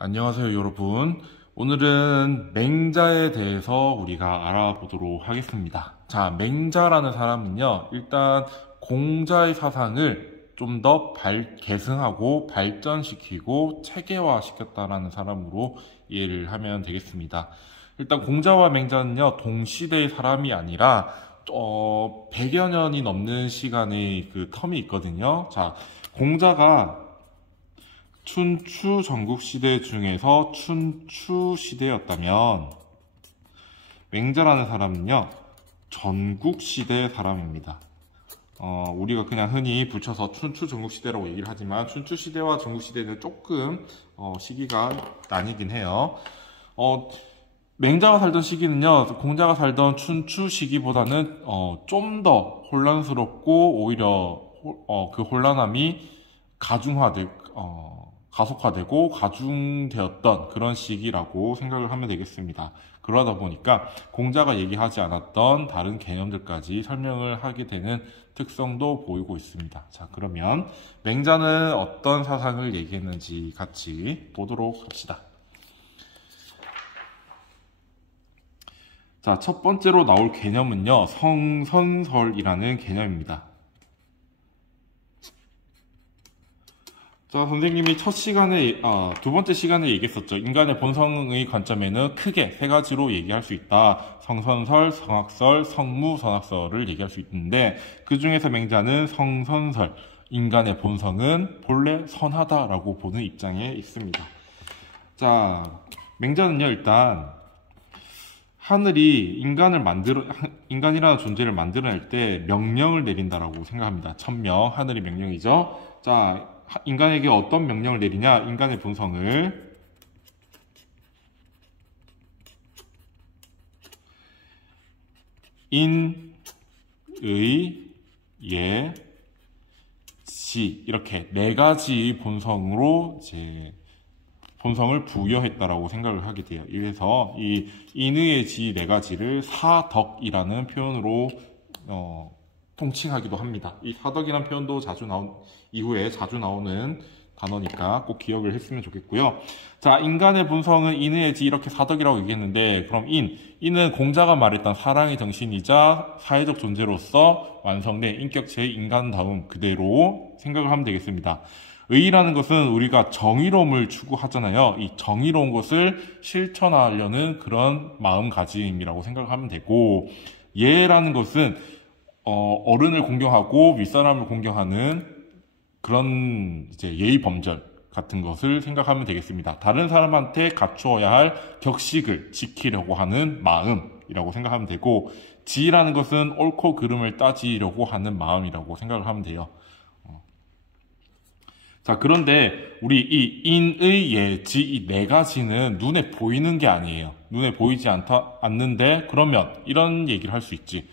안녕하세요, 여러분. 오늘은 맹자에 대해서 우리가 알아보도록 하겠습니다. 자, 맹자라는 사람은요, 일단 공자의 사상을 좀 더 계승하고 발전시키고 체계화시켰다라는 사람으로 이해를 하면 되겠습니다. 일단 공자와 맹자는요, 동시대의 사람이 아니라 100여 년이 넘는 시간의 그 텀이 있거든요. 자, 공자가 춘추 전국시대 중에서 춘추시대였다면 맹자라는 사람은요 전국시대의 사람입니다. 우리가 그냥 흔히 붙여서 춘추 전국시대라고 얘기를 하지만 춘추시대와 전국시대는 조금 시기가 나뉘긴 해요. 맹자가 살던 시기는요 공자가 살던 춘추 시기보다는 좀 더 혼란스럽고 오히려 그 혼란함이 가속화되고 가중되었던 그런 시기라고 생각을 하면 되겠습니다. 그러다 보니까 공자가 얘기하지 않았던 다른 개념들까지 설명을 하게 되는 특성도 보이고 있습니다. 자, 그러면 맹자는 어떤 사상을 얘기했는지 같이 보도록 합시다. 자, 첫 번째로 나올 개념은요, 성선설이라는 개념입니다. 자, 선생님이 두 번째 시간에 얘기했었죠. 인간의 본성의 관점에는 크게 세 가지로 얘기할 수 있다. 성선설, 성악설, 성무선악설을 얘기할 수 있는데, 그 중에서 맹자는 성선설, 인간의 본성은 본래 선하다라고 보는 입장에 있습니다. 자, 맹자는요, 일단, 하늘이 인간이라는 존재를 만들어낼 때 명령을 내린다라고 생각합니다. 천명, 하늘의 명령이죠. 자, 인간에게 어떤 명령을 내리냐? 인간의 본성을 인, 의, 예, 지 이렇게 네 가지 본성으로 본성을 부여했다라고 생각을 하게 돼요. 이래서 이 인의의 지 네 가지를 사덕이라는 표현으로 통칭하기도 합니다. 이 사덕이라는 표현도 이후에 자주 나오는 단어니까 꼭 기억을 했으면 좋겠고요. 자, 인간의 본성은 인의의 지 이렇게 사덕이라고 얘기했는데, 그럼 인은 공자가 말했던 사랑의 정신이자 사회적 존재로서 완성된 인격체의 인간다움 그대로 생각을 하면 되겠습니다. 의라는 것은 우리가 정의로움을 추구하잖아요. 이 정의로운 것을 실천하려는 그런 마음가짐이라고 생각을 하면 되고, 예라는 것은 어른을 공경하고 윗사람을 공경하는 그런 예의 범절 같은 것을 생각하면 되겠습니다. 다른 사람한테 갖추어야 할 격식을 지키려고 하는 마음이라고 생각하면 되고, 지라는 것은 옳고 그름을 따지려고 하는 마음이라고 생각을 하면 돼요. 자, 그런데 우리 이 인의, 예, 지 이 네 가지는 눈에 보이는 게 아니에요. 눈에 보이지 않는데 그러면 이런 얘기를 할 수 있지.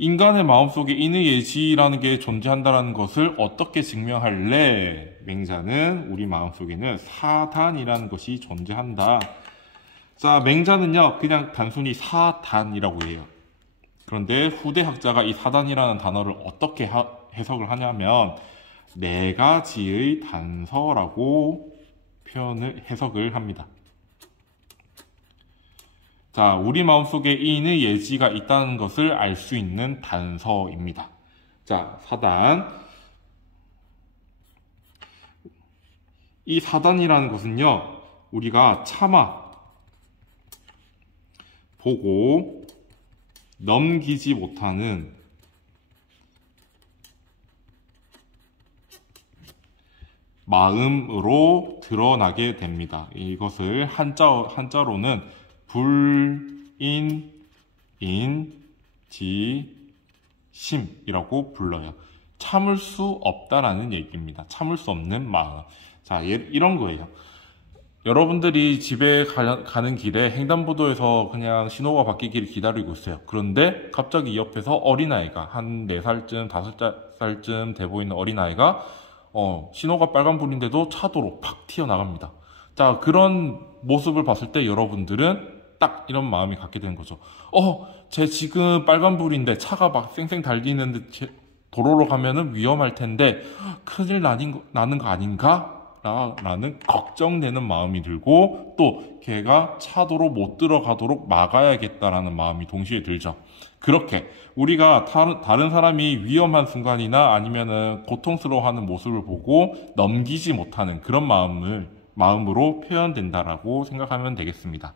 인간의 마음속에 인의 예지라는 게 존재한다는 것을 어떻게 증명할래? 맹자는 우리 마음속에는 사단이라는 것이 존재한다. 자, 맹자는요, 그냥 단순히 사단이라고 해요. 그런데 후대 학자가 이 사단이라는 단어를 어떻게 해석을 하냐면, 네 가지의 단서라고 해석을 합니다. 자, 우리 마음속에 인의 예지가 있다는 것을 알 수 있는 단서입니다. 자, 사단. 이 사단이라는 것은요, 우리가 차마 보고 넘기지 못하는 마음으로 드러나게 됩니다. 이것을 한자로는 불인, 심이라고 불러요. 참을 수 없다라는 얘기입니다. 참을 수 없는 마음. 자, 이런 거예요. 여러분들이 집에 가는 길에 횡단보도에서 그냥 신호가 바뀌기를 기다리고 있어요. 그런데 갑자기 옆에서 어린아이가 한 4살쯤, 5살쯤 돼 보이는 어린아이가 신호가 빨간불인데도 차도로 팍 튀어나갑니다. 자, 그런 모습을 봤을 때 여러분들은 딱 이런 마음이 갖게 되는 거죠. 쟤 지금 빨간불인데 차가 막 쌩쌩 달리는데 도로로 가면은 위험할 텐데 큰일 나는 거 아닌가? 라는 걱정되는 마음이 들고 또 걔가 차도로 못 들어가도록 막아야겠다라는 마음이 동시에 들죠. 그렇게 우리가 다른 사람이 위험한 순간이나 아니면은 고통스러워하는 모습을 보고 넘기지 못하는 그런 마음으로 표현된다라고 생각하면 되겠습니다.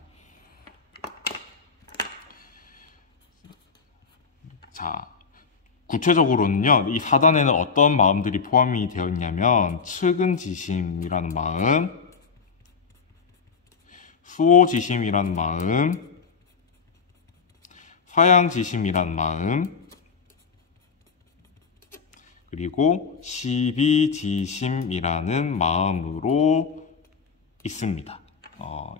자, 구체적으로는요, 이 4단에는 어떤 마음들이 포함이 되어 있냐면 측은지심이라는 마음, 수호지심이라는 마음, 사양지심이라는 마음, 그리고 시비지심이라는 마음으로 있습니다.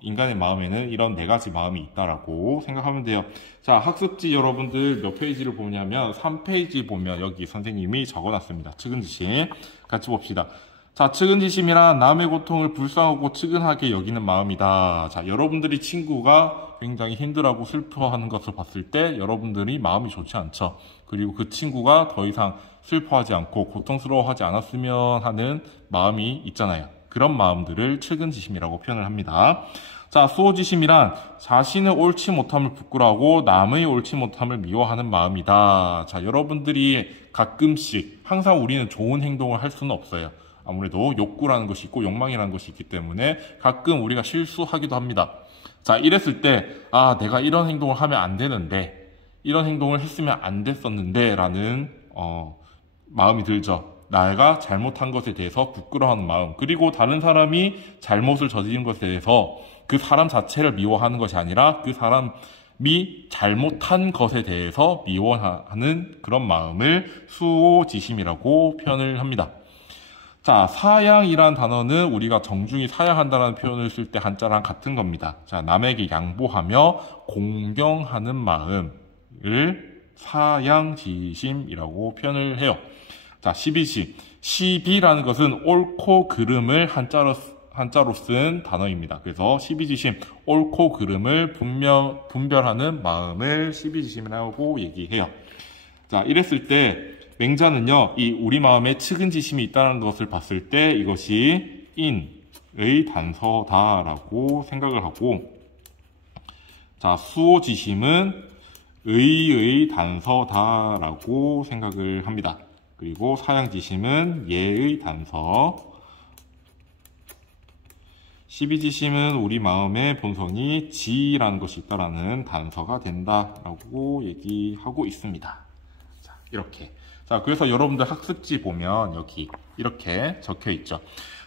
인간의 마음에는 이런 4가지 마음이 있다라고 생각하면 돼요. 자, 학습지 여러분들 몇 페이지를 보냐면 3페이지 보면 여기 선생님이 적어놨습니다. 측은지심 같이 봅시다. 자, 측은지심이란 남의 고통을 불쌍하고 측은하게 여기는 마음이다. 자, 여러분들이 친구가 굉장히 힘들어하고 슬퍼하는 것을 봤을 때 여러분들이 마음이 좋지 않죠. 그리고 그 친구가 더 이상 슬퍼하지 않고 고통스러워하지 않았으면 하는 마음이 있잖아요. 그런 마음들을 측은지심이라고 표현을 합니다. 자, 수호지심이란 자신의 옳지 못함을 부끄러워하고 남의 옳지 못함을 미워하는 마음이다. 자, 여러분들이 가끔씩 항상 우리는 좋은 행동을 할 수는 없어요. 아무래도 욕구라는 것이 있고 욕망이라는 것이 있기 때문에 가끔 우리가 실수하기도 합니다. 자, 이랬을 때 내가 이런 행동을 하면 안 되는데 이런 행동을 했으면 안 됐었는데 라는 마음이 들죠. 내가 잘못한 것에 대해서 부끄러워하는 마음, 그리고 다른 사람이 잘못을 저지른 것에 대해서 그 사람 자체를 미워하는 것이 아니라 그 사람이 잘못한 것에 대해서 미워하는 그런 마음을 수호지심이라고 표현을 합니다. 자, 사양이란 단어는 우리가 정중히 사양한다는 표현을 쓸 때 한자랑 같은 겁니다. 자, 남에게 양보하며 공경하는 마음을 사양지심이라고 표현을 해요. 자, 시비심. 시비라는 것은 옳고 그름을 한자로 쓴 단어입니다. 그래서 시비지심, 옳고 그름을 분별하는 마음을 시비지심이라고 얘기해요. 자, 이랬을 때 맹자는요, 이 우리 마음에 측은지심이 있다는 것을 봤을 때 이것이 인의 단서다라고 생각을 하고, 자, 수호지심은 의의 단서다라고 생각을 합니다. 그리고 사양지심은 예의 단서, 시비지심은 우리 마음의 본성이 지라는 것이 있다라는 단서가 된다라고 얘기하고 있습니다. 자, 이렇게. 자, 그래서 여러분들 학습지 보면 여기 이렇게 적혀 있죠.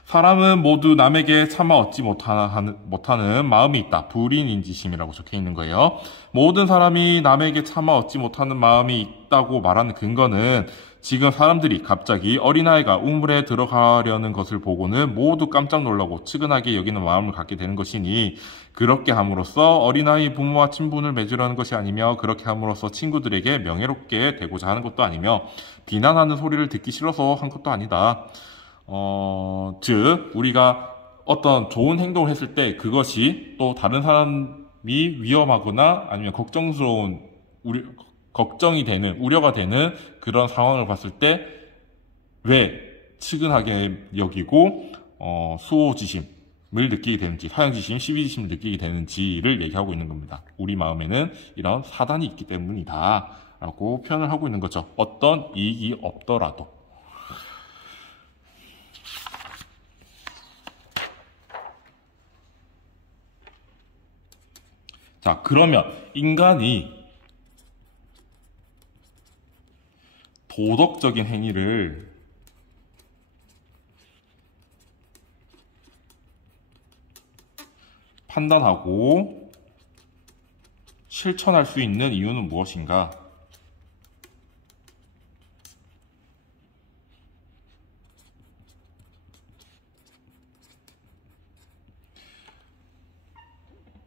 사람은 모두 남에게 참아 얻지 못하는 마음이 있다. 불인인지심이라고 적혀 있는 거예요. 모든 사람이 남에게 참아 얻지 못하는 마음이 있다고 말하는 근거는 지금 사람들이 갑자기 어린아이가 우물에 들어가려는 것을 보고는 모두 깜짝 놀라고 측은하게 여기는 마음을 갖게 되는 것이니, 그렇게 함으로써 어린아이 부모와 친분을 맺으려는 것이 아니며, 그렇게 함으로써 친구들에게 명예롭게 되고자 하는 것도 아니며, 비난하는 소리를 듣기 싫어서 한 것도 아니다. 즉 우리가 어떤 좋은 행동을 했을 때 그것이 또 다른 사람이 위험하거나 아니면 걱정이 되는, 우려가 되는 그런 상황을 봤을 때 왜 측은하게 여기고 수호지심을 느끼게 되는지, 사양지심, 시비지심을 느끼게 되는지를 얘기하고 있는 겁니다. 우리 마음에는 이런 사단이 있기 때문이다 라고 표현을 하고 있는 거죠. 어떤 이익이 없더라도. 자, 그러면 인간이 도덕적인 행위를 판단하고 실천할 수 있는 이유는 무엇인가?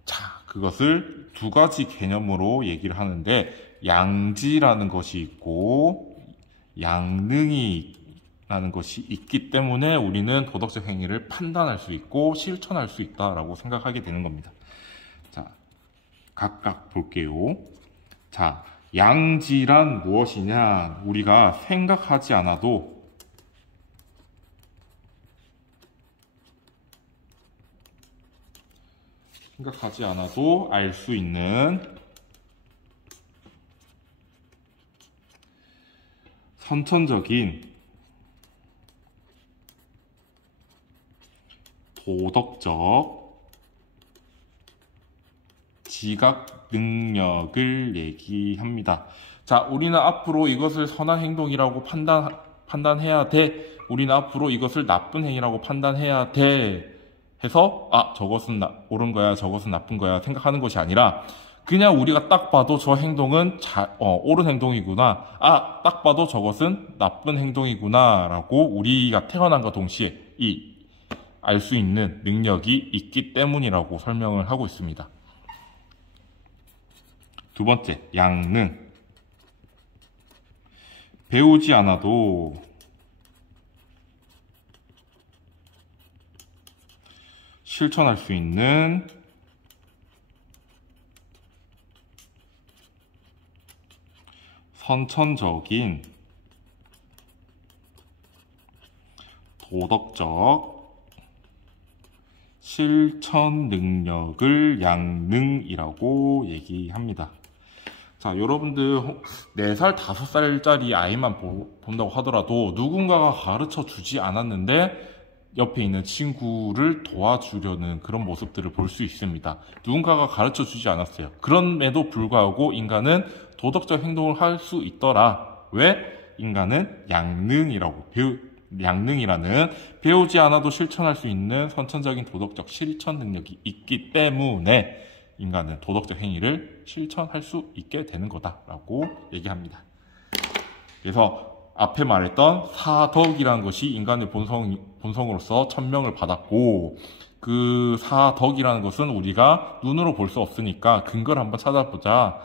자, 그것을 2가지 개념으로 얘기를 하는데, 양지라는 것이 있고 양능이라는 것이 있기 때문에 우리는 도덕적 행위를 판단할 수 있고 실천할 수 있다라고 생각하게 되는 겁니다. 자, 각각 볼게요. 자, 양지란 무엇이냐? 우리가 생각하지 않아도 생각하지 않아도 알 수 있는 선천적인 도덕적 지각 능력을 얘기합니다. 자, 우리는 앞으로 이것을 선한 행동이라고 판단해야 돼. 우리는 앞으로 이것을 나쁜 행위라고 판단해야 돼. 해서 저것은 옳은 거야, 저것은 나쁜 거야 생각하는 것이 아니라 그냥 우리가 딱 봐도 저 행동은 옳은 행동이구나. 딱 봐도 저것은 나쁜 행동이구나 라고 우리가 태어난과 동시에 알 수 있는 능력이 있기 때문이라고 설명을 하고 있습니다. 두 번째, 양능. 배우지 않아도 실천할 수 있는 선천적인 도덕적 실천 능력을 양능이라고 얘기합니다. 자, 여러분들 4살, 5살짜리 아이만 본다고 하더라도 누군가가 가르쳐 주지 않았는데 옆에 있는 친구를 도와주려는 그런 모습들을 볼 수 있습니다. 누군가가 가르쳐 주지 않았어요. 그럼에도 불구하고 인간은 도덕적 행동을 할 수 있더라. 왜? 인간은 양능이라는 배우지 않아도 실천할 수 있는 선천적인 도덕적 실천 능력이 있기 때문에 인간은 도덕적 행위를 실천할 수 있게 되는 거다라고 얘기합니다. 그래서 앞에 말했던 사덕이라는 것이 인간의 본성으로서 천명을 받았고, 그 사덕이라는 것은 우리가 눈으로 볼 수 없으니까 근거를 한번 찾아보자.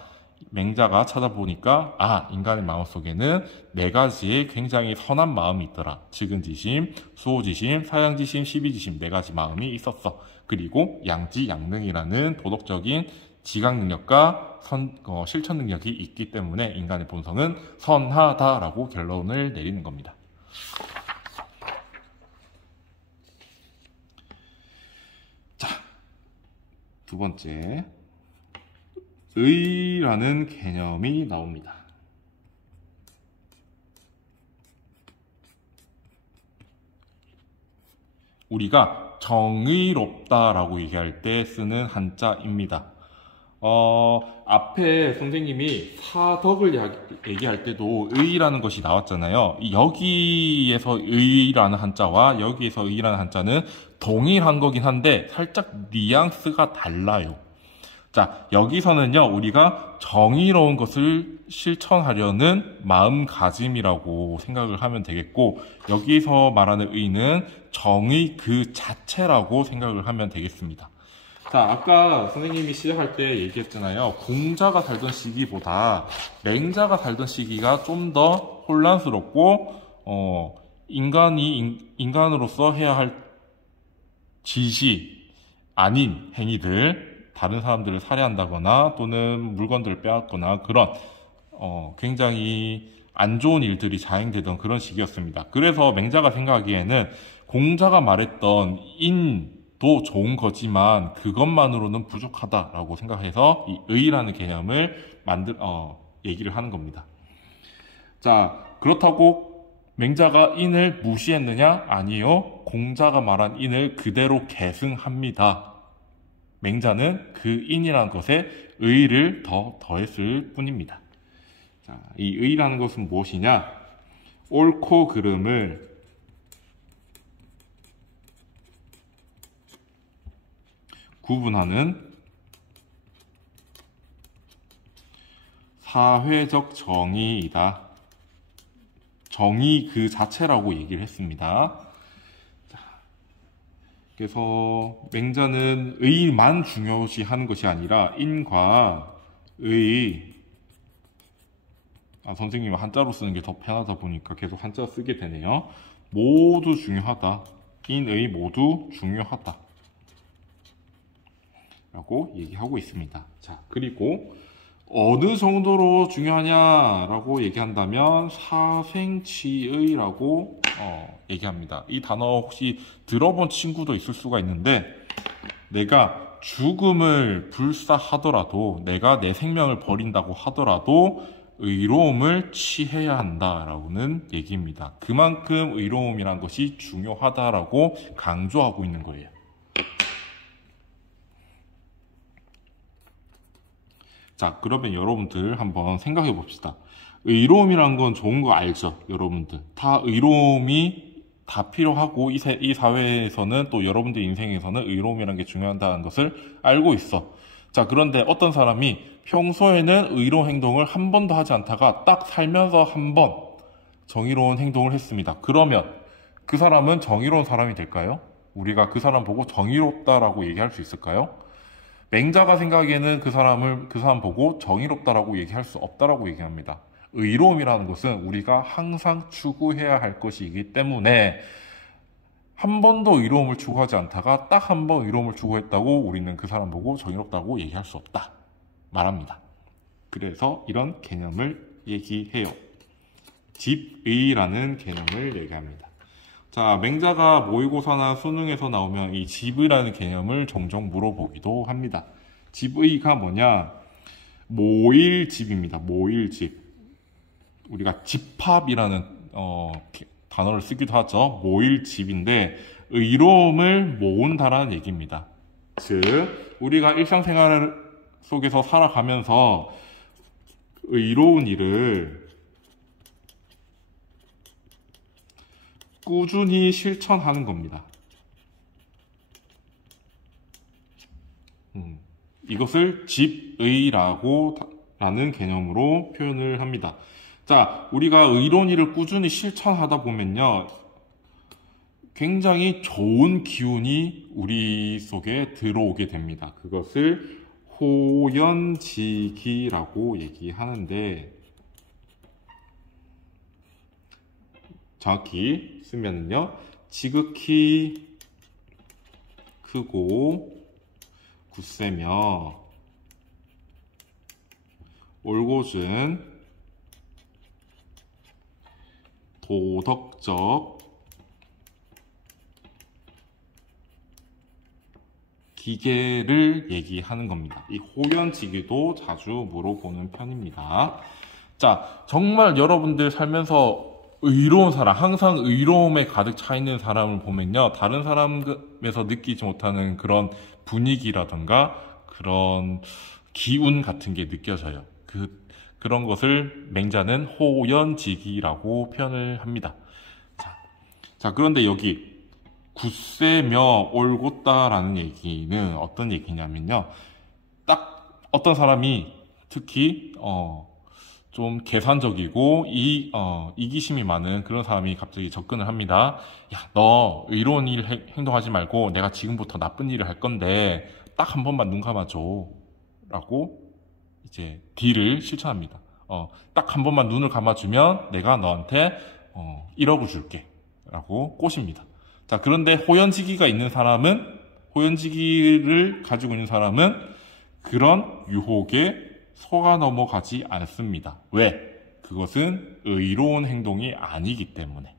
맹자가 찾아보니까 인간의 마음속에는 4가지의 굉장히 선한 마음이 있더라. 직은지심, 수호지심, 사양지심, 시비지심 4가지 마음이 있었어. 그리고 양지, 양능이라는 도덕적인 지각 능력과 실천 능력이 있기 때문에 인간의 본성은 선하다라고 결론을 내리는 겁니다. 자, 두 번째, 의라는 개념이 나옵니다. 우리가 정의롭다라고 얘기할 때 쓰는 한자입니다. 앞에 선생님이 사덕을 얘기할 때도 의라는 것이 나왔잖아요. 여기에서 의라는 한자와 여기에서 의라는 한자는 동일한 거긴 한데 살짝 뉘앙스가 달라요. 자, 여기서는요, 우리가 정의로운 것을 실천하려는 마음가짐이라고 생각을 하면 되겠고, 여기서 말하는 의는 정의 그 자체라고 생각을 하면 되겠습니다. 자, 아까 선생님이 시작할 때 얘기했잖아요. 공자가 살던 시기보다 맹자가 살던 시기가 좀 더 혼란스럽고, 인간으로서 해야 할 짓이 아닌 행위들, 다른 사람들을 살해한다거나 또는 물건들을 빼앗거나 그런 굉장히 안 좋은 일들이 자행되던 그런 시기였습니다. 그래서 맹자가 생각하기에는 공자가 말했던 인도 좋은 거지만 그것만으로는 부족하다라고 생각해서 이 의라는 개념을 얘기를 하는 겁니다. 자, 그렇다고 맹자가 인을 무시했느냐? 아니요. 공자가 말한 인을 그대로 계승합니다. 맹자는 그 인이라는 것에 의를 더했을 뿐입니다. 자, 이 의라는 것은 무엇이냐? 옳고 그름을 구분하는 사회적 정의이다. 정의 그 자체라고 얘기를 했습니다. 그래서 맹자는 의만 중요시하는 것이 아니라 인과 의, 선생님은 한자로 쓰는 게 더 편하다 보니까 계속 한자 쓰게 되네요. 모두 중요하다. 인의 모두 중요하다. 라고 얘기하고 있습니다. 자, 그리고 어느 정도로 중요하냐라고 얘기한다면 사생치의라고 얘기합니다. 이 단어 혹시 들어본 친구도 있을 수가 있는데, 내가 죽음을 불사하더라도, 내가 내 생명을 버린다고 하더라도 의로움을 취해야 한다라고는 얘기입니다. 그만큼 의로움이란 것이 중요하다라고 강조하고 있는 거예요. 자, 그러면 여러분들 한번 생각해 봅시다. 의로움이란 건 좋은 거 알죠? 여러분들 다 의로움이 다 필요하고, 이 사회에서는, 또 여러분들 인생에서는 의로움이란 게 중요하다는 것을 알고 있어. 자, 그런데 어떤 사람이 평소에는 의로운 행동을 한 번도 하지 않다가 딱 살면서 한 번 정의로운 행동을 했습니다. 그러면 그 사람은 정의로운 사람이 될까요? 우리가 그 사람 보고 정의롭다라고 얘기할 수 있을까요? 맹자가 생각에는 그 사람 보고 정의롭다라고 얘기할 수 없다라고 얘기합니다. 의로움이라는 것은 우리가 항상 추구해야 할 것이기 때문에 한 번도 의로움을 추구하지 않다가 딱 한 번 의로움을 추구했다고 우리는 그 사람 보고 정의롭다고 얘기할 수 없다 말합니다. 그래서 이런 개념을 얘기해요. 집의라는 개념을 얘기합니다. 자, 맹자가 모의고사나 수능에서 나오면 이 집의라는 개념을 종종 물어보기도 합니다. 집의가 뭐냐? 모일집입니다. 모일집. 우리가 집합이라는 단어를 쓰기도 하죠. 모일집인데 의로움을 모은다라는 얘기입니다. 즉, 우리가 일상생활 속에서 살아가면서 의로운 일을 꾸준히 실천하는 겁니다. 이것을 집의라는 개념으로 표현을 합니다. 자, 우리가 의로운 일을 꾸준히 실천하다 보면요, 굉장히 좋은 기운이 우리 속에 들어오게 됩니다. 그것을 호연지기라고 얘기하는데, 정확히 쓰면은요, 지극히 크고 굳세며 올곧은 도덕적 기계를 얘기하는 겁니다. 이 호연지기도 자주 물어보는 편입니다. 자, 정말 여러분들 살면서 의로운 사람, 항상 의로움에 가득 차 있는 사람을 보면요, 다른 사람에서 느끼지 못하는 그런 분위기라든가 그런 기운 같은 게 느껴져요. 그런 것을 맹자는 호연지기라고 표현을 합니다. 자, 그런데 여기 굳세며 올곧다라는 얘기는 어떤 얘기냐면요, 딱 어떤 사람이 특히 좀 계산적이고 이기심이 많은 그런 사람이 갑자기 접근을 합니다. 야, 너 의로운 일 행동하지 말고 내가 지금부터 나쁜 일을 할 건데 딱 한 번만 눈 감아줘 라고 이제 딜을 실천합니다. 딱 한 번만 눈을 감아주면 내가 너한테 1억을 줄게 라고 꼬십니다. 자, 그런데 호연지기를 가지고 있는 사람은 그런 유혹에 속아 넘어가지 않습니다. 왜? 그것은 의로운 행동이 아니기 때문에.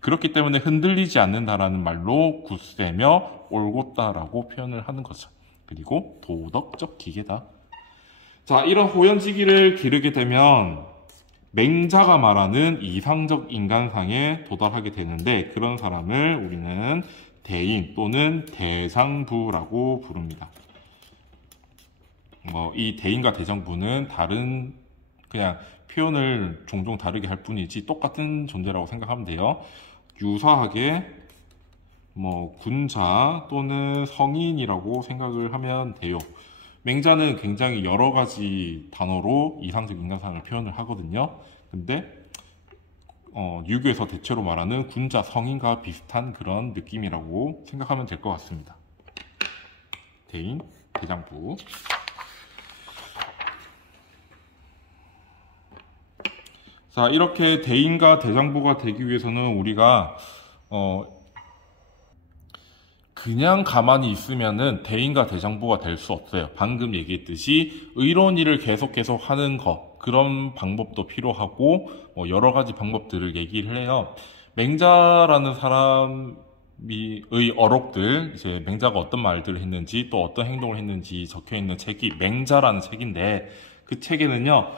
그렇기 때문에 흔들리지 않는다라는 말로 굳세며 올곧다라고 표현을 하는 거죠. 그리고 도덕적 기계다. 자, 이런 호연지기를 기르게 되면 맹자가 말하는 이상적 인간상에 도달하게 되는데, 그런 사람을 우리는 대인 또는 대장부라고 부릅니다. 이 대인과 대장부는 다른 그냥 표현을 종종 다르게 할 뿐이지 똑같은 존재라고 생각하면 돼요. 유사하게 군자 또는 성인이라고 생각을 하면 돼요. 맹자는 굉장히 여러 가지 단어로 이상적 인간상을 표현을 하거든요. 근데 유교에서 대체로 말하는 군자, 성인과 비슷한 그런 느낌이라고 생각하면 될 것 같습니다. 대인, 대장부. 자, 이렇게 대인과 대장부가 되기 위해서는 우리가 그냥 가만히 있으면은 대인과 대장부가 될 수 없어요. 방금 얘기했듯이 의로운 일을 계속 하는 것, 그런 방법도 필요하고 여러 가지 방법들을 얘기를 해요. 맹자라는 사람은 의 어록들, 이제 맹자가 어떤 말들을 했는지 또 어떤 행동을 했는지 적혀 있는 책이 맹자라는 책인데, 그 책에는요,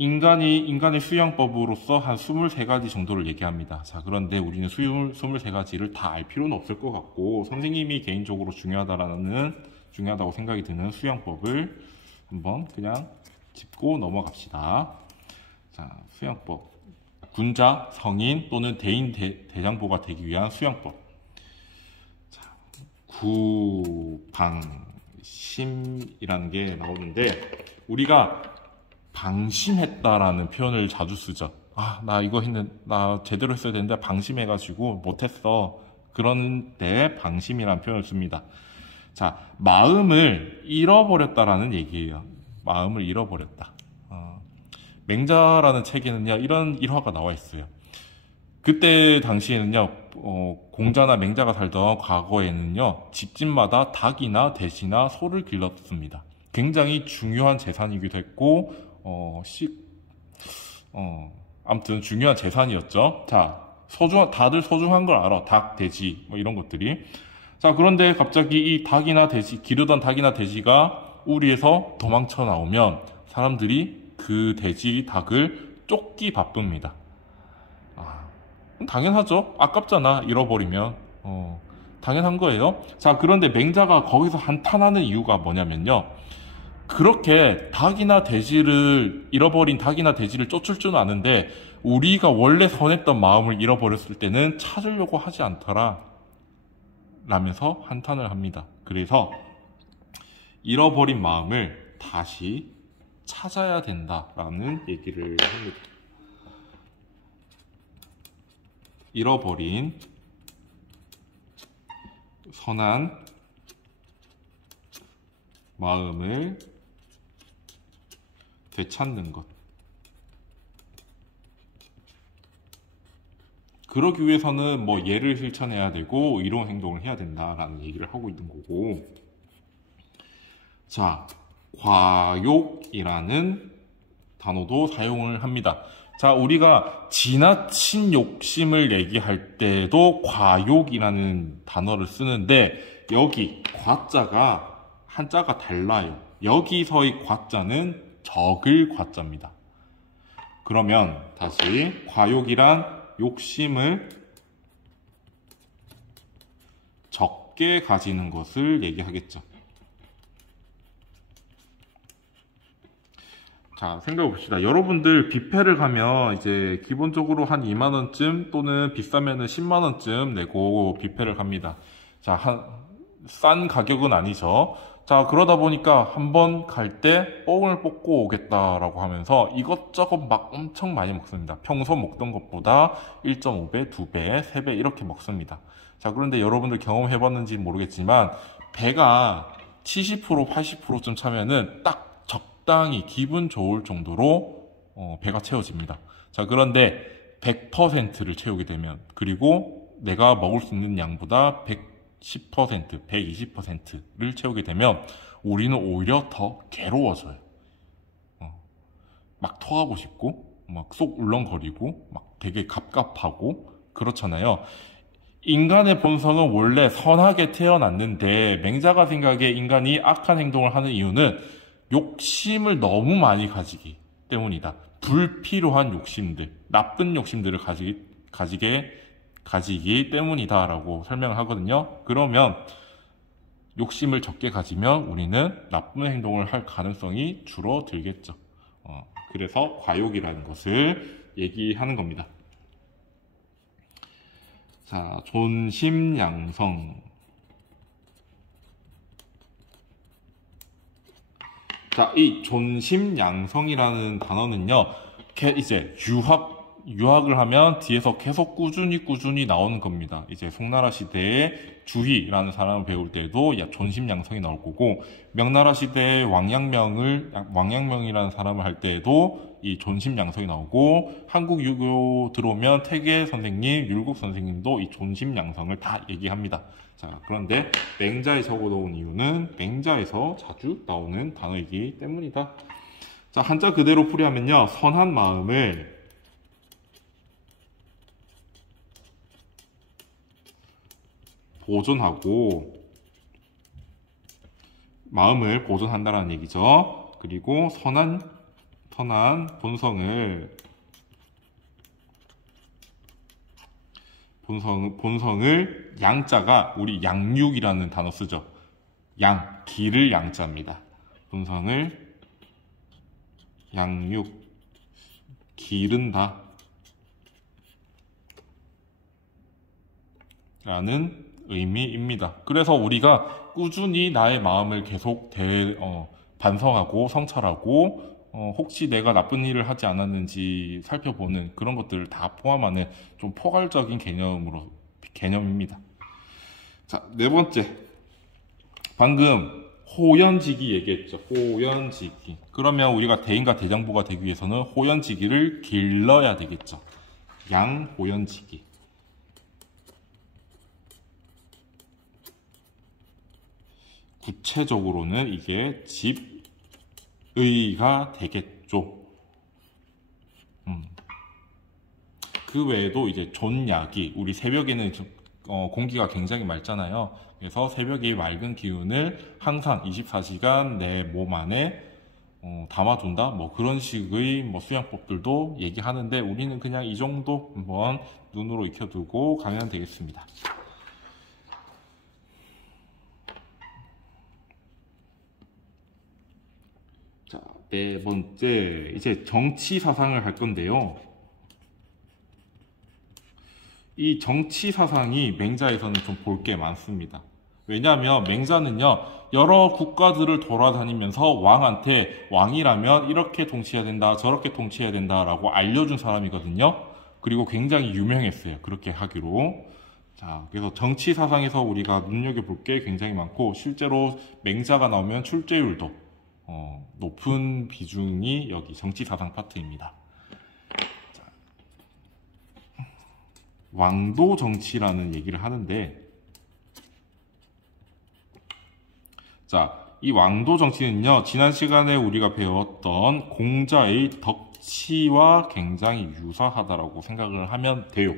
인간의 수양법으로서 한 23가지 정도를 얘기합니다. 자, 그런데 우리는 23가지를 다 알 필요는 없을 것 같고, 선생님이 개인적으로 중요하다고 생각이 드는 수양법을 한번 그냥 짚고 넘어갑시다. 자, 수양법. 군자, 성인 또는 대인, 대장보가 되기 위한 수양법. 자, 구방심이라는 게 나오는데, 우리가 방심했다라는 표현을 자주 쓰죠. 아, 나 제대로 했어야 되는데 방심해가지고 못했어. 그런데 방심이라는 표현을 씁니다. 자, 마음을 잃어버렸다라는 얘기예요. 마음을 잃어버렸다. 맹자라는 책에는요, 이런 일화가 나와 있어요. 그때 당시에는요, 공자나 맹자가 살던 과거에는요, 집집마다 닭이나 돼지나 소를 길렀습니다. 굉장히 중요한 재산이기도 했고, 아무튼 중요한 재산이었죠. 자, 다들 소중한 걸 알아. 닭, 돼지, 뭐 이런 것들이. 자, 그런데 갑자기 이 기르던 닭이나 돼지가 우리에서 도망쳐 나오면 사람들이 그 돼지, 닭을 쫓기 바쁩니다. 당연하죠. 아깝잖아, 잃어버리면. 당연한 거예요. 자, 그런데 맹자가 거기서 한탄하는 이유가 뭐냐면요. 그렇게 잃어버린 닭이나 돼지를 쫓을 줄 아는데, 우리가 원래 선했던 마음을 잃어버렸을 때는 찾으려고 하지 않더라. 라면서 한탄을 합니다. 그래서 잃어버린 마음을 다시 찾아야 된다라는 얘기를 합니다. 잃어버린 선한 마음을 되찾는 것. 그러기 위해서는 뭐 예를 실천해야 되고 이런 행동을 해야 된다라는 얘기를 하고 있는 거고. 자, 과욕이라는 단어도 사용을 합니다. 자, 우리가 지나친 욕심을 얘기할 때도 과욕이라는 단어를 쓰는데, 여기 과자가 한자가 달라요. 여기서의 과자는 적을 과자입니다. 그러면 다시 과욕이란 욕심을 적게 가지는 것을 얘기하겠죠. 자, 생각해 봅시다. 여러분들 뷔페를 가면 이제 기본적으로 한 2만원쯤 또는 비싸면은 10만원쯤 내고 뷔페를 갑니다. 자, 싼 가격은 아니죠. 자, 그러다 보니까 한번 갈 때 뽕을 뽑고 오겠다라고 하면서 이것저것 막 엄청 많이 먹습니다. 평소 먹던 것보다 1.5배, 2배, 3배 이렇게 먹습니다. 자, 그런데 여러분들 경험해봤는지 모르겠지만 배가 70%, 80%쯤 차면은 딱 적당히 기분 좋을 정도로 배가 채워집니다. 자, 그런데 100%를 채우게 되면, 그리고 내가 먹을 수 있는 양보다 110%, 120%를 채우게 되면 우리는 오히려 더 괴로워져요. 막 토하고 싶고, 막 속 울렁거리고, 막 되게 갑갑하고 그렇잖아요. 인간의 본성은 원래 선하게 태어났는데, 맹자가 생각에 인간이 악한 행동을 하는 이유는 욕심을 너무 많이 가지기 때문이다. 불필요한 욕심들, 나쁜 욕심들을 가지기 때문이다라고 설명을 하거든요. 그러면 욕심을 적게 가지면 우리는 나쁜 행동을 할 가능성이 줄어들겠죠. 그래서 과욕이라는 것을 얘기하는 겁니다. 자, 존심양성. 자, 이 존심양성이라는 단어는요, 이제 유학을 하면 뒤에서 계속 꾸준히 나오는 겁니다. 이제 송나라 시대에 주희라는 사람을 배울 때도 존심양성이 나올 거고, 명나라 시대에 왕양명이라는 사람을 할 때에도 이 존심양성이 나오고, 한국 유교 들어오면 태계 선생님, 율곡 선생님도 이 존심양성을 다 얘기합니다. 자, 그런데 맹자에 적어놓은 이유는 맹자에서 자주 나오는 단어이기 때문이다. 자, 한자 그대로 풀이하면요, 선한 마음을 보존하고 마음을 보존한다라는 얘기죠. 그리고 선한 본성을 양자가 우리 양육이라는 단어 쓰죠. 기를 양자입니다. 본성을 양육, 기른다 라는 의미입니다. 그래서 우리가 꾸준히 나의 마음을 계속 반성하고 성찰하고 혹시 내가 나쁜 일을 하지 않았는지 살펴보는 그런 것들을 다 포함하는 좀 포괄적인 개념입니다. 자, 네 번째. 방금 호연지기 얘기했죠. 호연지기. 그러면 우리가 대인과 대장부가 되기 위해서는 호연지기를 길러야 되겠죠. 양호연지기. 구체적으로는 이게 집의가 되겠죠. 그 외에도 이제 존야기, 우리 새벽에는 공기가 굉장히 맑잖아요. 그래서 새벽의 맑은 기운을 항상 24시간 내 몸 안에 담아둔다. 뭐 그런 식의 수양법들도 얘기하는데 우리는 그냥 이 정도 한번 눈으로 익혀두고 가면 되겠습니다. 자, 네 번째, 이제 정치 사상을 할 건데요. 이 정치 사상이 맹자에서는 좀 볼 게 많습니다. 왜냐하면 맹자는요, 여러 국가들을 돌아다니면서 왕한테 왕이라면 이렇게 통치해야 된다, 저렇게 통치해야 된다라고 알려준 사람이거든요. 그리고 굉장히 유명했어요. 그렇게 하기로. 자, 그래서 정치 사상에서 우리가 눈여겨볼 게 굉장히 많고, 실제로 맹자가 나오면 출제율도 높은 비중이 여기 정치 사상 파트입니다. 자, 왕도 정치라는 얘기를 하는데, 자, 이 왕도 정치는요, 지난 시간에 우리가 배웠던 공자의 덕치와 굉장히 유사하다라고 생각을 하면 돼요.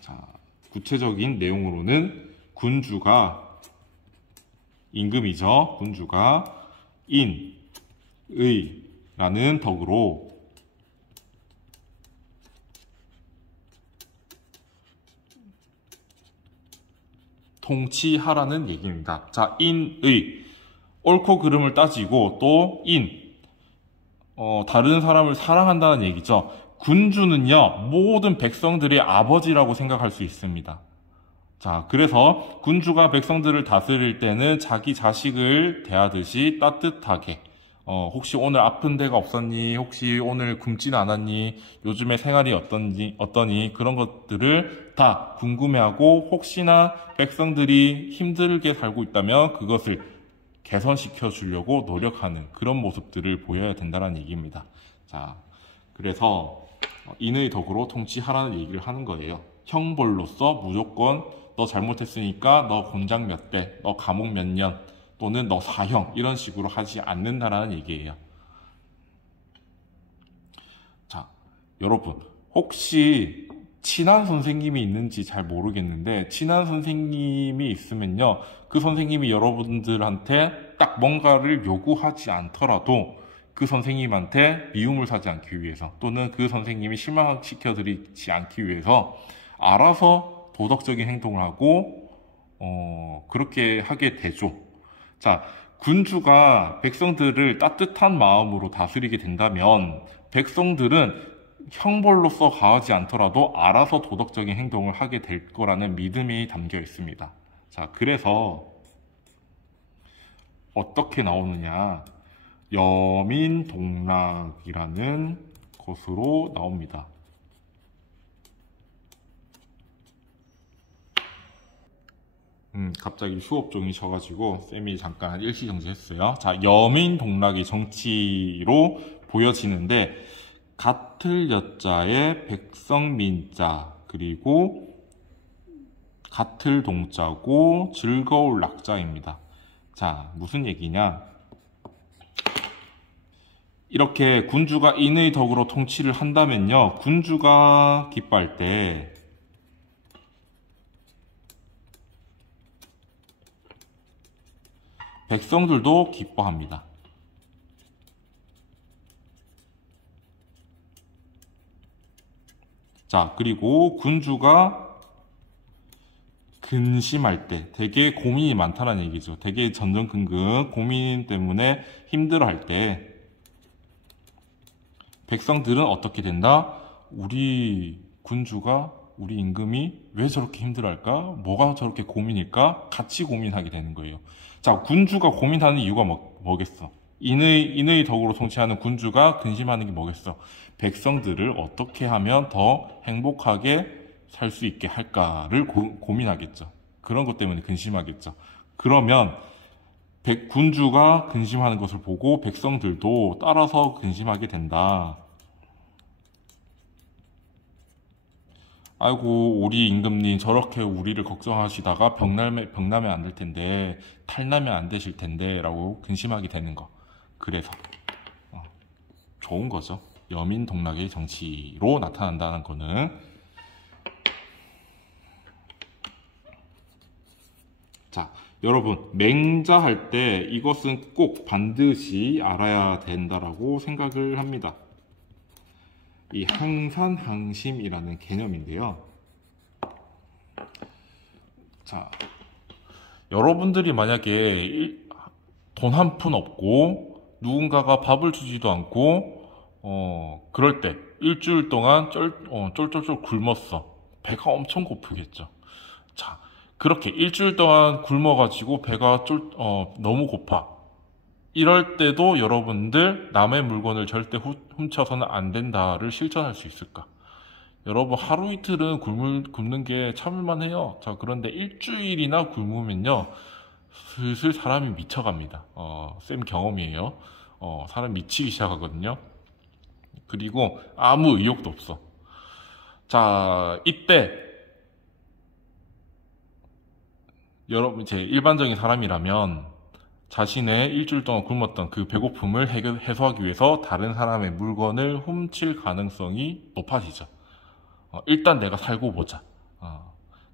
자, 구체적인 내용으로는 군주가 임금이죠. 군주가 인, 의라는 덕으로 통치하라는 얘기입니다. 자, 인의, 옳고 그름을 따지고 또 다른 사람을 사랑한다는 얘기죠. 군주는요, 모든 백성들의 아버지라고 생각할 수 있습니다. 자, 그래서 군주가 백성들을 다스릴 때는 자기 자식을 대하듯이 따뜻하게, 혹시 오늘 아픈 데가 없었니? 혹시 오늘 굶지는 않았니? 요즘에 생활이 어떠니? 그런 것들을 다 궁금해하고, 혹시나 백성들이 힘들게 살고 있다면 그것을 개선시켜 주려고 노력하는 그런 모습들을 보여야 된다는 얘기입니다. 자, 그래서 인의 덕으로 통치하라는 얘기를 하는 거예요. 형벌로서 무조건 너 잘못했으니까 너 곤장 몇 대, 너 감옥 몇 년, 또는 너 사형, 이런 식으로 하지 않는다라는 얘기예요. 자, 여러분, 혹시 친한 선생님이 있는지 잘 모르겠는데, 친한 선생님이 있으면요, 그 선생님이 여러분들한테 딱 뭔가를 요구하지 않더라도 그 선생님한테 미움을 사지 않기 위해서, 또는 그 선생님이 실망시켜드리지 않기 위해서 알아서 도덕적인 행동을 하고 그렇게 하게 되죠. 자, 군주가 백성들을 따뜻한 마음으로 다스리게 된다면 백성들은 형벌로서 가하지 않더라도 알아서 도덕적인 행동을 하게 될 거라는 믿음이 담겨 있습니다. 자, 그래서 어떻게 나오느냐, 여민동락이라는 것으로 나옵니다. 갑자기 수업종이 져가지고 쌤이 잠깐 일시정지 했어요. 자, 여민동락이 정치로 보여지는데, 같을 여자에 백성민자, 그리고 같을 동자고 즐거울 낙자입니다. 자, 무슨 얘기냐, 이렇게 군주가 인의 덕으로 통치를 한다면요, 군주가 기뻐할 때 백성들도 기뻐합니다. 자, 그리고 군주가 근심할 때 되게 고민이 많다는 얘기죠. 되게 전전긍긍 고민 때문에 힘들어할 때 백성들은 어떻게 된다? 우리 군주가, 우리 임금이 왜 저렇게 힘들어할까? 뭐가 저렇게 고민일까? 같이 고민하게 되는 거예요. 자, 군주가 고민하는 이유가 뭐겠어? 인의 덕으로 통치하는 군주가 근심하는 게 뭐겠어? 백성들을 어떻게 하면 더 행복하게 살 수 있게 할까를 고민하겠죠. 그런 것 때문에 근심하겠죠. 그러면 군주가 근심하는 것을 보고 백성들도 따라서 근심하게 된다. 아이고, 우리 임금님 저렇게 우리를 걱정하시다가 병나면 안 될 텐데, 탈나면 안 되실 텐데 라고 근심하게 되는 거. 그래서 좋은 거죠. 여민동락의 정치로 나타난다는 거는. 자, 여러분, 맹자할 때 이것은 꼭 반드시 알아야 된다라고 생각을 합니다. 이 항산항심이라는 개념인데요. 자, 여러분들이 만약에 돈 한 푼 없고 누군가가 밥을 주지도 않고 그럴 때 일주일 동안 쫄쫄쫄 굶었어. 배가 엄청 고프겠죠. 자, 그렇게 일주일 동안 굶어가지고 배가 너무 고파. 이럴 때도 여러분들 남의 물건을 절대 훔쳐서는 안 된다를 실천할 수 있을까? 여러분 하루 이틀은 굶는 게 참을만 해요. 자, 그런데 일주일이나 굶으면요 슬슬 사람이 미쳐갑니다. 쌤 경험이에요. 사람 미치기 시작하거든요. 그리고 아무 의욕도 없어. 자, 이때 여러분, 제 일반적인 사람이라면 자신의 일주일 동안 굶었던 그 배고픔을 해소하기 위해서 다른 사람의 물건을 훔칠 가능성이 높아지죠. 일단 내가 살고 보자.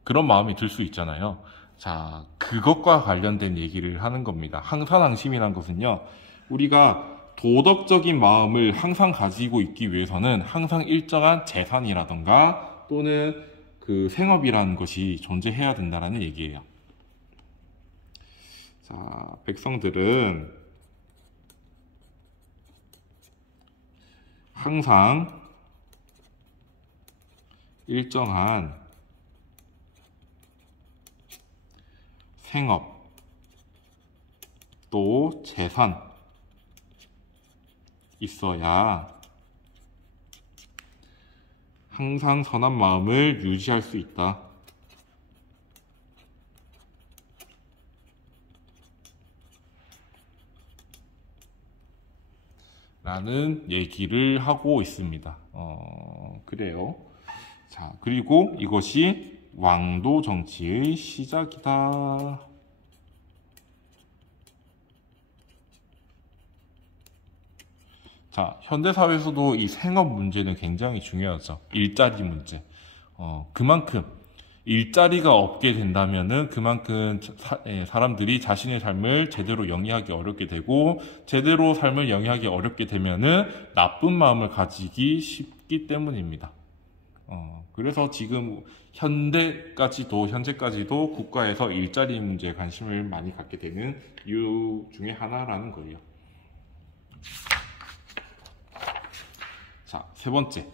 그런 마음이 들 수 있잖아요. 자, 그것과 관련된 얘기를 하는 겁니다. 항산항심이란 것은요, 우리가 도덕적인 마음을 항상 가지고 있기 위해서는 항상 일정한 재산이라던가 또는 그 생업이라는 것이 존재해야 된다는 얘기예요. 자, 백성들은 항상 일정한 생업 또 재산 있어야 항상 선한 마음을 유지할 수 있다. 라는 얘기를 하고 있습니다. 그래요. 자, 그리고 이것이 왕도 정치의 시작이다. 자, 현대사회에서도 이 생업 문제는 굉장히 중요하죠. 일자리 문제. 그만큼 일자리가 없게 된다면은 그만큼 사람들이 자신의 삶을 제대로 영위하기 어렵게 되고, 제대로 삶을 영위하기 어렵게 되면은 나쁜 마음을 가지기 쉽기 때문입니다. 그래서 지금 현재까지도 국가에서 일자리 문제에 관심을 많이 갖게 되는 이유 중에 하나라는 거예요. 자, 세 번째.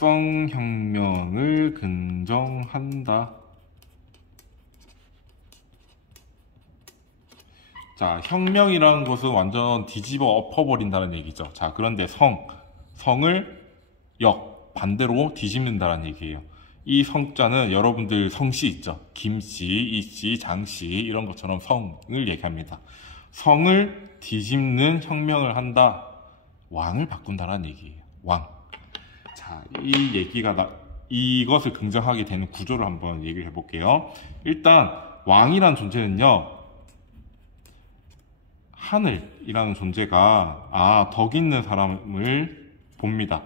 역성혁명을 긍정한다. 자, 혁명이라는 것은 완전 뒤집어 엎어버린다는 얘기죠. 자, 그런데 성을 반대로 뒤집는다는 얘기예요. 이 성자는 여러분들 성씨 있죠. 김씨, 이씨, 장씨 이런 것처럼 성을 얘기합니다. 성을 뒤집는 혁명을 한다. 왕을 바꾼다는 얘기예요. 왕. 자, 이것을 긍정하게 되는 구조를 한번 얘기를 해볼게요. 일단 왕이란 존재는요, 하늘이라는 존재가 덕 있는 사람을 봅니다.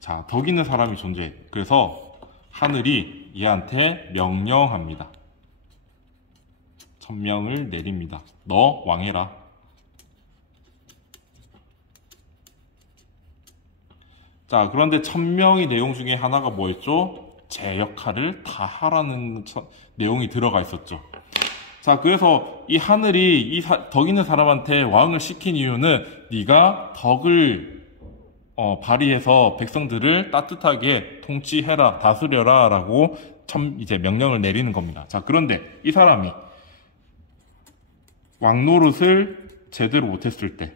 자, 덕 있는 사람이 존재해. 그래서 하늘이 얘한테 명령합니다. 천명을 내립니다. 너 왕해라. 자, 그런데 천명의 내용 중에 하나가 뭐였죠? 제 역할을 다 하라는 내용이 들어가 있었죠. 자, 그래서 이 하늘이 덕 있는 사람한테 왕을 시킨 이유는 네가 덕을 발휘해서 백성들을 따뜻하게 통치해라, 다스려라 라고 이제 명령을 내리는 겁니다. 자, 그런데 이 사람이 왕 노릇을 제대로 못했을 때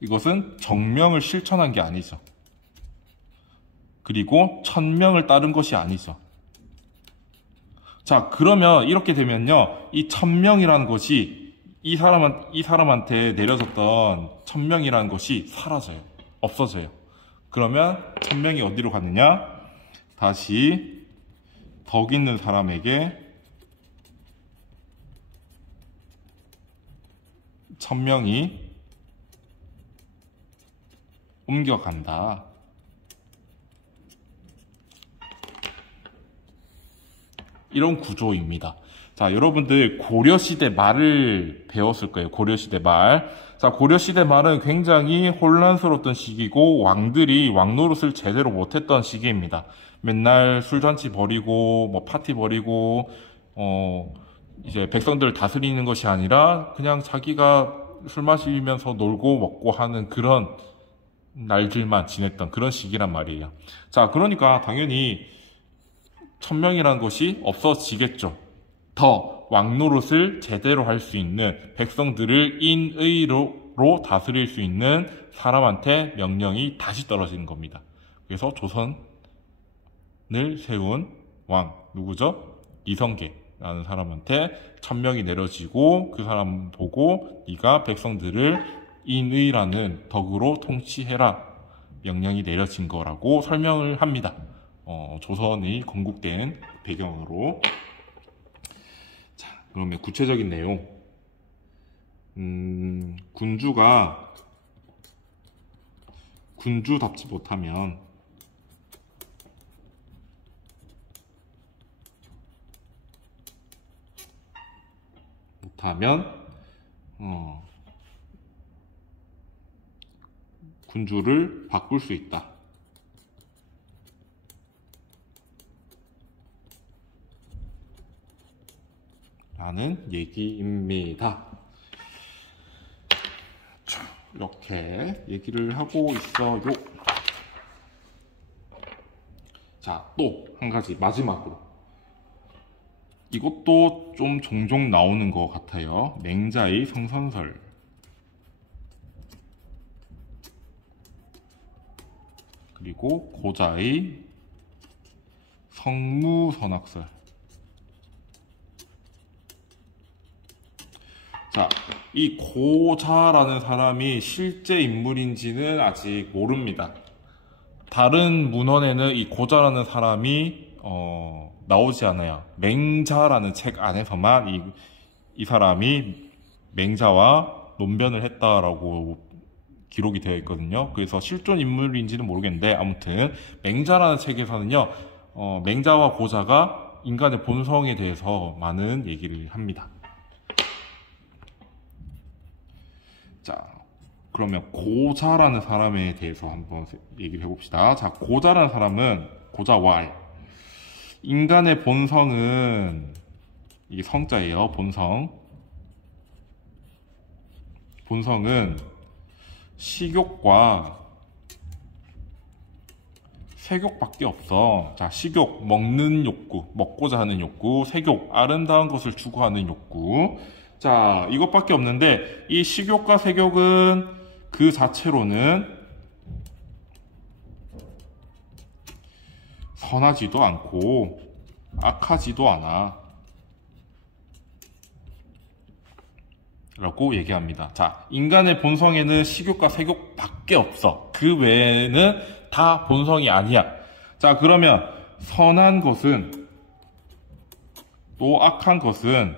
이것은 정명을 실천한 게 아니죠. 그리고 천명을 따른 것이 아니죠. 자, 그러면 이렇게 되면요, 이 천명이라는 것이 이 사람한테 내려졌던 천명이라는 것이 사라져요. 없어져요. 그러면 천명이 어디로 갔느냐? 다시 덕 있는 사람에게 천명이 옮겨간다. 이런 구조입니다. 자, 여러분들 고려시대 말을 배웠을 거예요. 고려시대 말. 자, 고려시대 말은 굉장히 혼란스러웠던 시기고 왕들이 왕노릇을 제대로 못했던 시기입니다. 맨날 술잔치 벌이고 뭐 파티 벌이고 이제 백성들을 다스리는 것이 아니라 그냥 자기가 술 마시면서 놀고 먹고 하는 그런 날들만 지냈던 그런 시기란 말이에요. 자, 그러니까 당연히 천명이라는 것이 없어지겠죠. 더 왕노릇을 제대로 할 수 있는 백성들을 인의로 다스릴 수 있는 사람한테 명령이 다시 떨어지는 겁니다. 그래서 조선을 세운 왕 누구죠? 이성계라는 사람한테 천명이 내려지고 그 사람 보고 네가 백성들을 인의라는 덕으로 통치해라 명령이 내려진 거라고 설명을 합니다. 조선이 건국된 배경으로. 자, 그러면 구체적인 내용. 군주가 군주답지 못하면 군주를 바꿀 수 있다. 라는 얘기입니다. 이렇게 얘기를 하고 있어요. 자, 또 한 가지 마지막으로. 이것도 좀 종종 나오는 것 같아요. 맹자의 성선설. 그리고 고자의 성무선악설. 자, 이 고자라는 사람이 실제 인물인지는 아직 모릅니다. 다른 문헌에는 이 고자라는 사람이 나오지 않아요. 맹자라는 책 안에서만 이 사람이 맹자와 논변을 했다라고 기록이 되어 있거든요. 그래서 실존 인물인지는 모르겠는데 아무튼 맹자라는 책에서는요, 맹자와 고자가 인간의 본성에 대해서 많은 얘기를 합니다. 자, 그러면 고자라는 사람에 대해서 한번 얘기를 해봅시다. 자, 고자라는 사람은 고자왈. 인간의 본성은 이게 성자예요. 본성은 식욕과 색욕밖에 없어. 자, 식욕, 먹는 욕구, 먹고자 하는 욕구, 색욕, 아름다운 것을 추구하는 욕구. 자, 이것밖에 없는데 이 식욕과 색욕은 그 자체로는 선하지도 않고 악하지도 않아 라고 얘기합니다. 자, 인간의 본성에는 식욕과 색욕밖에 없어. 그 외에는 다 본성이 아니야. 자, 그러면 선한 것은 또 악한 것은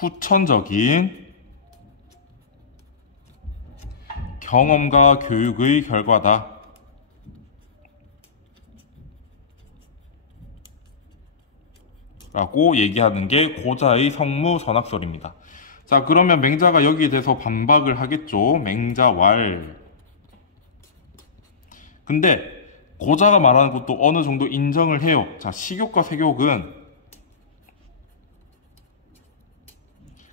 후천적인 경험과 교육의 결과다. 라고 얘기하는 게 고자의 성무선악설입니다. 자, 그러면 맹자가 여기에 대해서 반박을 하겠죠. 맹자왈. 근데 고자가 말하는 것도 어느 정도 인정을 해요. 자, 식욕과 색욕은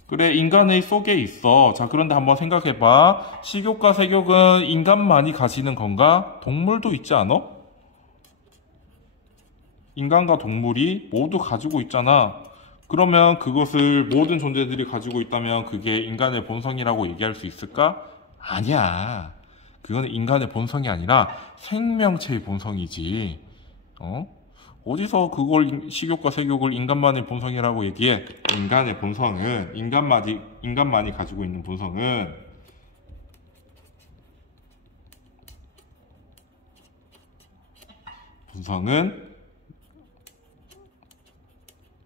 그래, 인간의 속에 있어. 자, 그런데 한번 생각해봐. 식욕과 색욕은 인간만이 가지는 건가? 동물도 있지 않아? 인간과 동물이 모두 가지고 있잖아. 그러면 그것을 모든 존재들이 가지고 있다면 그게 인간의 본성이라고 얘기할 수 있을까? 아니야. 그건 인간의 본성이 아니라 생명체의 본성이지. 어디서 그걸 식욕과 색욕을 인간만의 본성이라고 얘기해? 인간의 본성은 인간만이 가지고 있는 본성은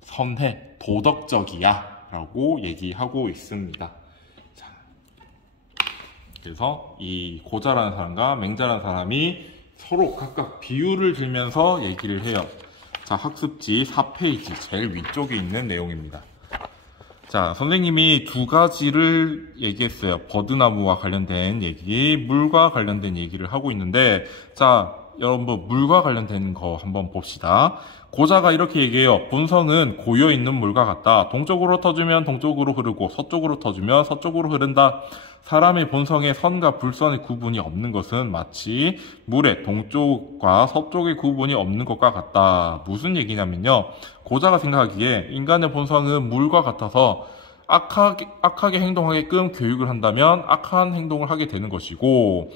선해, 도덕적이야 라고 얘기하고 있습니다. 자, 그래서 이 고자라는 사람과 맹자라는 사람이 서로 각각 비유를 들면서 얘기를 해요. 자, 학습지 4페이지 제일 위쪽에 있는 내용입니다. 자, 선생님이 두 가지를 얘기했어요. 버드나무와 관련된 얘기, 물과 관련된 얘기를 하고 있는데, 자, 여러분 물과 관련된 거 한번 봅시다. 고자가 이렇게 얘기해요. 본성은 고여있는 물과 같다. 동쪽으로 터주면 동쪽으로 흐르고 서쪽으로 터주면 서쪽으로 흐른다. 사람의 본성에 선과 불선의 구분이 없는 것은 마치 물의 동쪽과 서쪽의 구분이 없는 것과 같다. 무슨 얘기냐면요. 고자가 생각하기에 인간의 본성은 물과 같아서 악하게 행동하게끔 교육을 한다면 악한 행동을 하게 되는 것이고,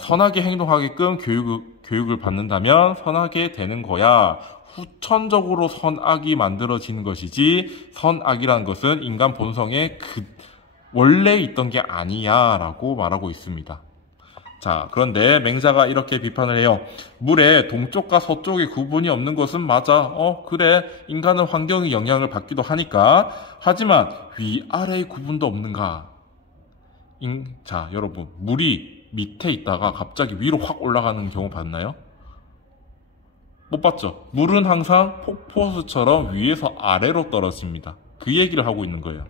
선하게 행동하게끔 교육을 받는다면 선하게 되는 거야. 후천적으로 선악이 만들어지는 것이지 선악이라는 것은 인간 본성에 원래 있던 게 아니야 라고 말하고 있습니다. 자, 그런데 맹자가 이렇게 비판을 해요. 물에 동쪽과 서쪽의 구분이 없는 것은 맞아. 그래. 인간은 환경의 영향을 받기도 하니까. 하지만 위아래의 구분도 없는가? 자, 여러분, 물이 밑에 있다가 갑자기 위로 확 올라가는 경우 봤나요? 못 봤죠? 물은 항상 폭포수처럼 위에서 아래로 떨어집니다. 그 얘기를 하고 있는 거예요.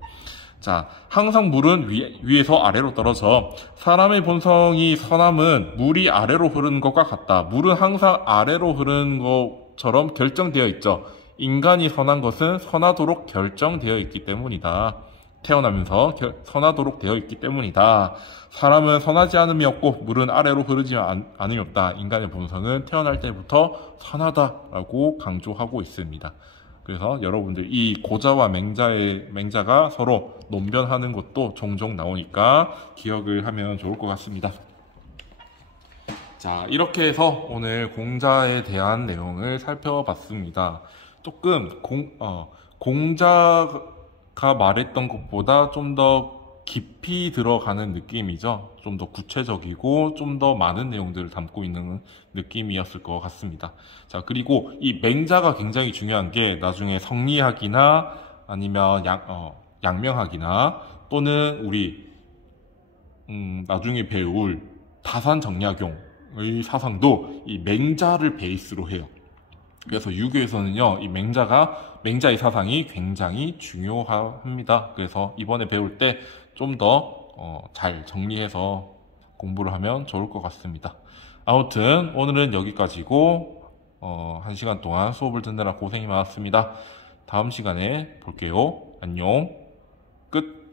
자, 항상 물은 위에서 아래로 떨어져. 사람의 본성이 선함은 물이 아래로 흐르는 것과 같다. 물은 항상 아래로 흐르는 것처럼 결정되어 있죠. 인간이 선한 것은 선하도록 결정되어 있기 때문이다. 태어나면서 선하도록 되어 있기 때문이다. 사람은 선하지 않음이 없고 물은 아래로 흐르지 않음이 없다. 인간의 본성은 태어날 때부터 선하다라고 강조하고 있습니다. 그래서 여러분들 이 고자와 맹자가 서로 논변하는 것도 종종 나오니까 기억을 하면 좋을 것 같습니다. 자, 이렇게 해서 오늘 공자에 대한 내용을 살펴봤습니다. 조금 공자가 말했던 것보다 좀 더 깊이 들어가는 느낌이죠. 좀 더 구체적이고 좀 더 많은 내용들을 담고 있는 느낌이었을 것 같습니다. 자, 그리고 이 맹자가 굉장히 중요한 게 나중에 성리학이나 아니면 양명학이나 또는 우리 나중에 배울 다산정약용의 사상도 이 맹자를 베이스로 해요. 그래서 유교에서는요, 이 맹자의 사상이 굉장히 중요합니다. 그래서 이번에 배울 때 좀 더 잘 정리해서 공부를 하면 좋을 것 같습니다. 아무튼 오늘은 여기까지고 1시간 동안 수업을 듣느라 고생이 많았습니다. 다음 시간에 볼게요. 안녕. 끝.